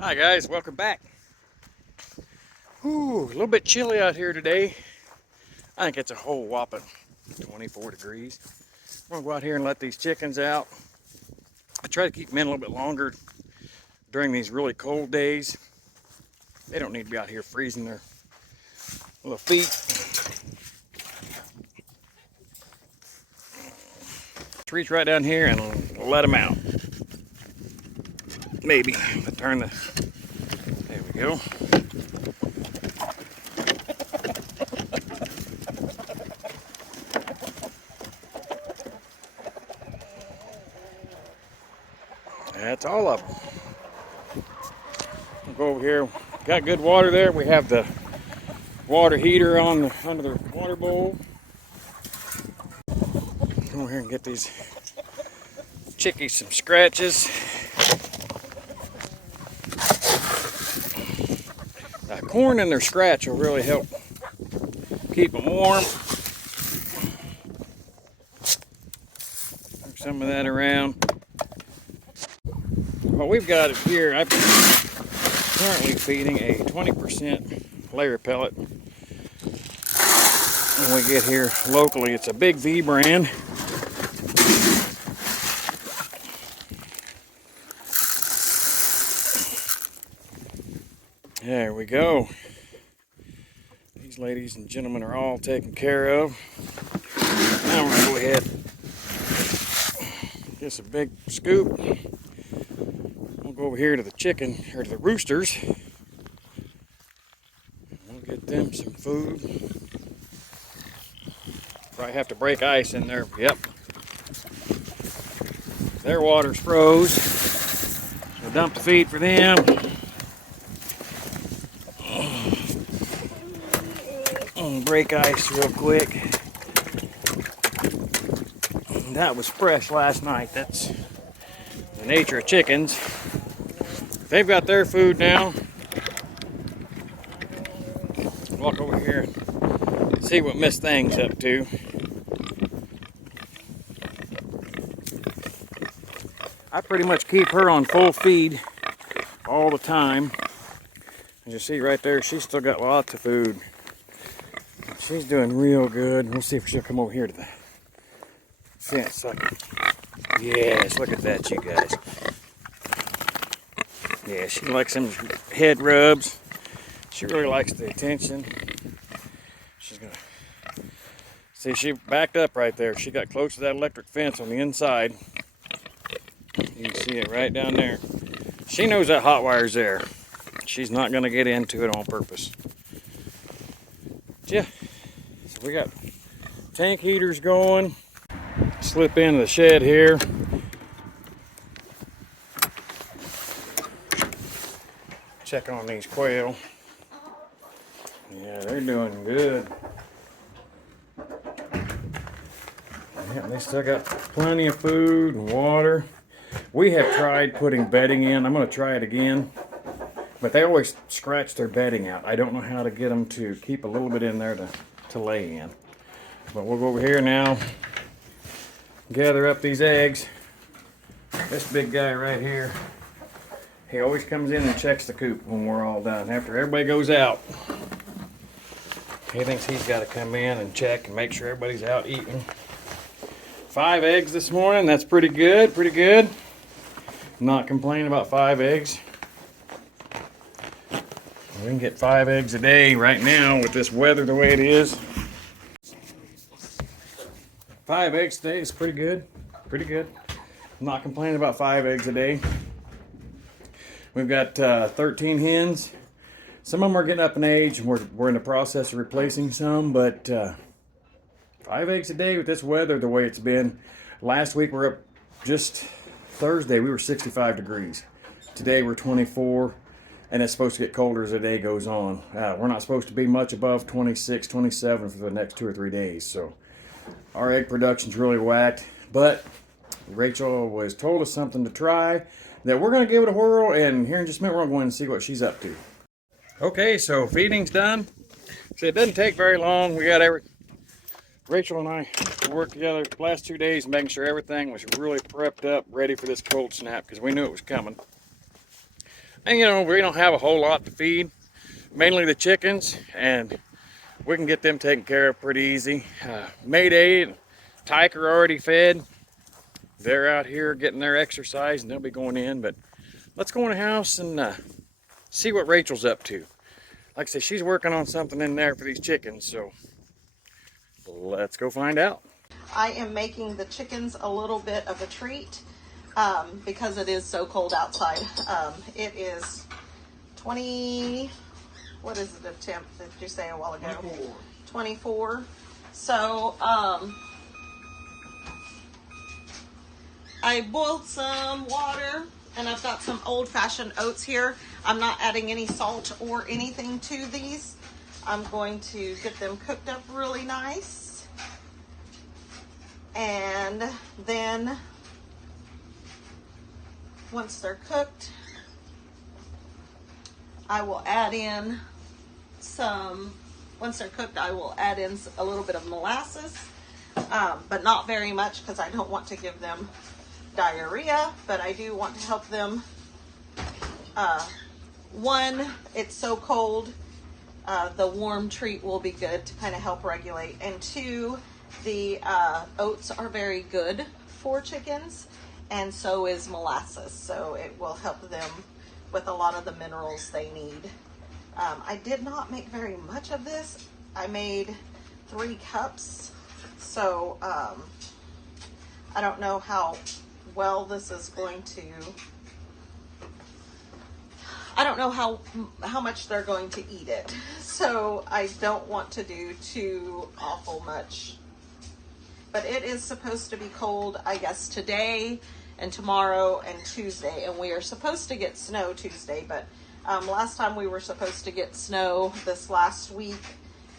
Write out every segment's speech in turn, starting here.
Hi guys, welcome back. Ooh, a little bit chilly out here today. I think it's a whole whopping 24 degrees. I'm gonna go out here and let these chickens out. I try to keep them in a little bit longer during these really cold days. They don't need to be out here freezing their little feet. Just reach right down here and let them out. Maybe if I turn the, there we go. That's all of them. We'll go over here. Got good water there. We have the water heater on under the water bowl. Come over here and get these chickies some scratches. Corn in their scratch will really help keep them warm. Move some of that around. What we've got here, I'm currently feeding a 20% layer pellet. When we get here locally, it's a big V brand. There we go. These ladies and gentlemen are all taken care of. Now we're going to go ahead, just a big scoop. We'll go over here to the chicken, or to the roosters. We'll get them some food. Probably have to break ice in there. Yep. Their water's froze. We'll dump the feed for them. Break ice real quick. That was fresh last night. That's the nature of chickens. They've got their food now. Walk over here and see what Miss Thing's up to. I pretty much keep her on full feed all the time. As you see right there, she's still got lots of food. She's doing real good. We'll see if she'll come over here to the fence. Yes, look at that, you guys. Yeah, she likes some head rubs. She really likes the attention. She's gonna see, she backed up right there. She got close to that electric fence on the inside. You can see it right down there. She knows that hot wire's there. She's not gonna get into it on purpose. Yeah. We got tank heaters going. Slip into the shed here. Check on these quail. Yeah, they're doing good. Yeah, they still got plenty of food and water. We have tried putting bedding in. I'm going to try it again. But they always scratch their bedding out. I don't know how to get them to keep a little bit in there to lay in. But we'll go over here now, gather up these eggs. This big guy right here, he always comes in and checks the coop when we're all done. After everybody goes out, he thinks he's got to come in and check and make sure everybody's out eating. 5 eggs this morning, that's pretty good, pretty good. Not complaining about 5 eggs. We can get 5 eggs a day right now with this weather the way it is. 5 eggs a day is pretty good. Pretty good. I'm not complaining about 5 eggs a day. We've got 13 hens. Some of them are getting up in age, and we're in the process of replacing some, but 5 eggs a day with this weather the way it's been. Last week we're up, just Thursday we were 65 degrees. Today we're 24. And it's supposed to get colder as the day goes on. We're not supposed to be much above 26, 27 for the next 2 or 3 days. So our egg production's really whacked. But Rachel was told us something to try that we're going to give it a whirl. And here in just a minute, we're going to see what she's up to. Okay, so feeding's done. So it doesn't take very long. We got Rachel and I worked together the last 2 days making sure everything was really prepped up, ready for this cold snap because we knew it was coming. And you know, we don't have a whole lot to feed, mainly the chickens, and we can get them taken care of pretty easy. Mayday and Tyke are already fed. They're out here getting their exercise and they'll be going in, but let's go in the house and see what Rachel's up to. Like I said, she's working on something in there for these chickens, so let's go find out. I am making the chickens a little bit of a treat because it is so cold outside. It is 20, what is the temp that you say a while ago? 24. 24. So I boiled some water and I've got some old-fashioned oats here. I'm not adding any salt or anything to these. I'm going to get them cooked up really nice. And then once they're cooked, I will add in once they're cooked, I will add in a little bit of molasses, but not very much because I don't want to give them diarrhea, but I do want to help them. One, it's so cold, the warm treat will be good to kind of help regulate. And two, the oats are very good for chickens, and so is molasses, so it will help them with a lot of the minerals they need. I did not make very much of this. I made 3 cups, so I don't know how well this is going to, I don't know how much they're going to eat it, so I don't want to do too awful much. But it is supposed to be cold, I guess, today and tomorrow and Tuesday, and we are supposed to get snow Tuesday, but last time we were supposed to get snow this last week,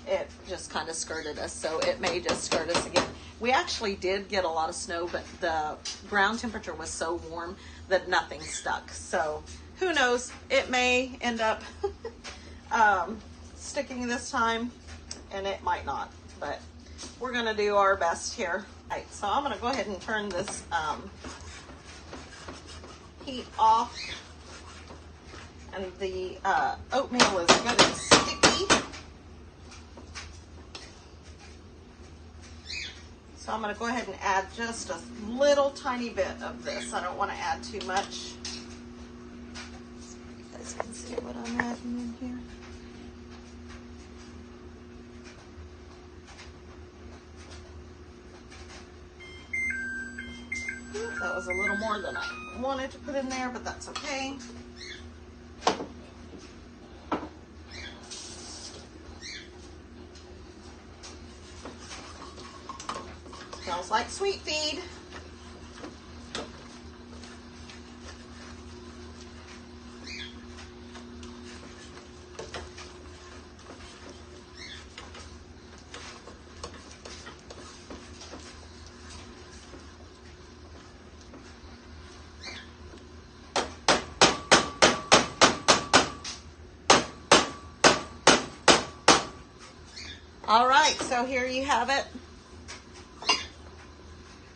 it just kind of skirted us, so it may just skirt us again. We actually did get a lot of snow, but the ground temperature was so warm that nothing stuck. So who knows? It may end up sticking this time, and it might not, but we're going to do our best here. All right, so I'm going to go ahead and turn this heat off. And the oatmeal is good and sticky. So I'm going to go ahead and add just a little tiny bit of this. I don't want to add too much. So you guys can see what I'm adding in here. That was a little more than I wanted to put in there, but that's okay. Smells like sweet feed. All right, so here you have it.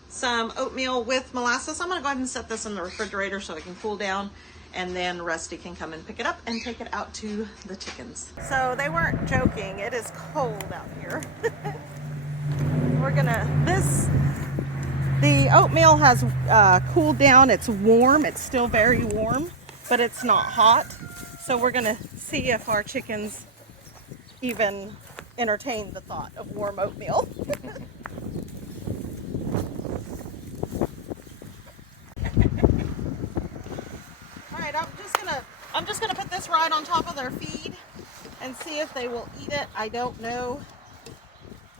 Some oatmeal with molasses. I'm going to go ahead and set this in the refrigerator so it can cool down, and then Rusty can come and pick it up and take it out to the chickens. So they weren't joking. It is cold out here. The oatmeal has cooled down. It's warm. It's still very warm, but it's not hot. So we're going to see if our chickens even entertain the thought of warm oatmeal. Alright, I'm just gonna put this right on top of their feed and see if they will eat it. I don't know.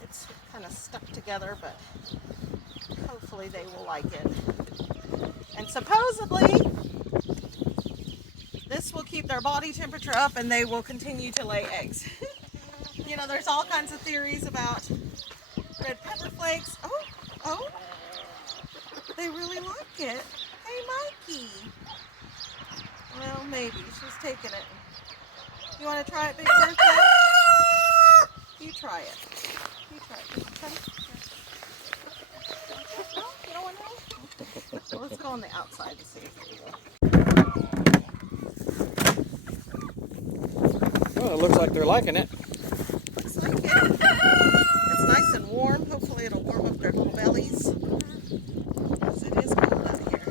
It's kind of stuck together, but hopefully they will like it. And supposedly this will keep their body temperature up and they will continue to lay eggs. You know, there's all kinds of theories about red pepper flakes. Oh, they really like it. Hey, Mikey. Well, maybe. She's taking it. You want to try it, Big Birthday? You try it. You try it. Okay. No, you don't want to know? Well, let's go on the outside and see if it will. looks like they're liking it. Looks like it. It's nice and warm. Hopefully it'll warm up their little bellies. Because it is cold out here.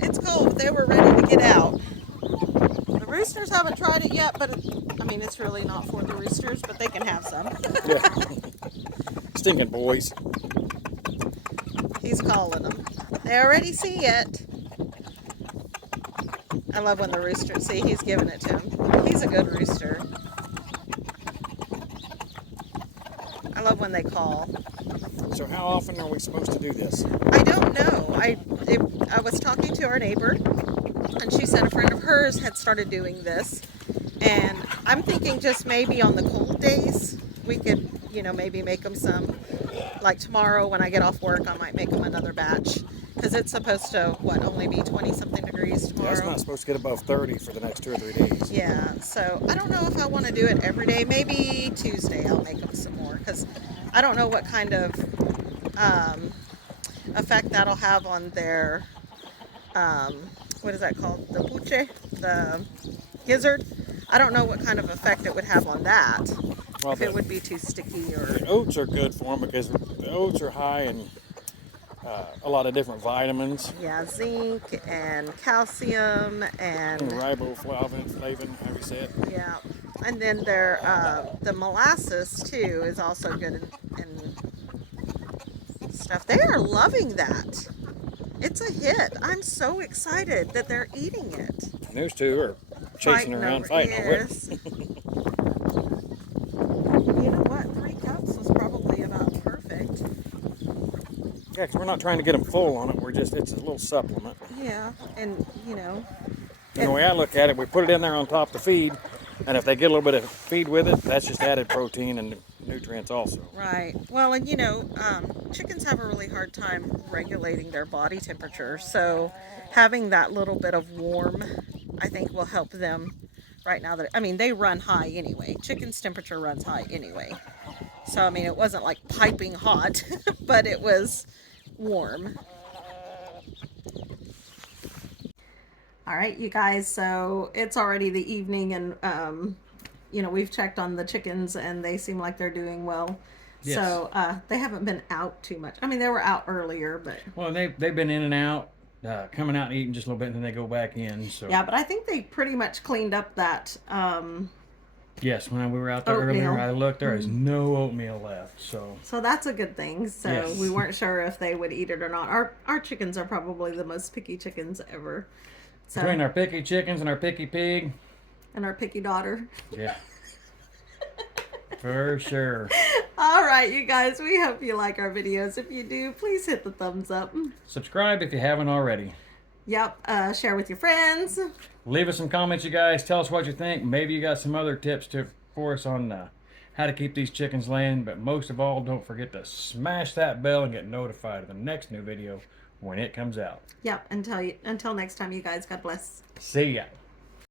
It's cold. They were ready to get out. The roosters haven't tried it yet, but I mean, it's really not for the roosters, but they can have some. Yeah. Stinking boys. He's calling them. They already see it. I love when the rooster, see, he's giving it to him. He's a good rooster. I love when they call. So how often are we supposed to do this? I don't know. I was talking to our neighbor, and she said a friend of hers had started doing this. And I'm thinking just maybe on the cold days, we could, you know, maybe make them some. Like tomorrow when I get off work, I might make them another batch. Because it's supposed to, what, only be 20-something degrees tomorrow? Yeah, it's not supposed to get above 30 for the next 2 or 3 days. Yeah, so I don't know if I want to do it every day. Maybe Tuesday I'll make them some more. Because I don't know what kind of effect that'll have on their, what is that called? The puche? The gizzard? I don't know what kind of effect it would have on that. Well, if it would be too sticky or... The oats are good for them because the oats are high in a lot of different vitamins. Yeah, zinc and calcium and riboflavin, how you say it. Yeah, and then their the molasses too is also good and stuff. They are loving that. It's a hit. I'm so excited that they're eating it. And those two are chasing around, fighting over it. You know what? 3 cups was probably about perfect. Yeah, because we're not trying to get them full on it. It's a little supplement. Yeah, and you know. And the way I look at it, we put it in there on top of the feed, and if they get a little bit of feed with it, that's just added protein and nutrients also. Right. Well, and you know, chickens have a really hard time regulating their body temperature, so having that little bit of warm, I think, will help them. Right now, I mean, they run high anyway. Chicken's temperature runs high anyway. So, I mean, it wasn't like piping hot, but it was warm. All right, you guys, so it's already the evening, and, you know, we've checked on the chickens, and they seem like they're doing well. Yes. So, they haven't been out too much. I mean, they were out earlier, but... Well, they've been in and out. Coming out and eating just a little bit, and then they go back in. So yeah, but I think they pretty much cleaned up that. Yes, when we were out there earlier, I looked. There is no oatmeal left. So that's a good thing. So yes. We weren't sure if they would eat it or not. Our chickens are probably the most picky chickens ever. So, between our picky chickens and our picky pig, and our picky daughter. Yeah. For sure. All right, you guys, we hope you like our videos. If you do, please hit the thumbs up. Subscribe if you haven't already. Yep, share with your friends. Leave us some comments, you guys. Tell us what you think. Maybe you got some other tips for us on how to keep these chickens laying. But most of all, don't forget to smash that bell and get notified of the next new video when it comes out. Yep, until next time, you guys. God bless. See ya.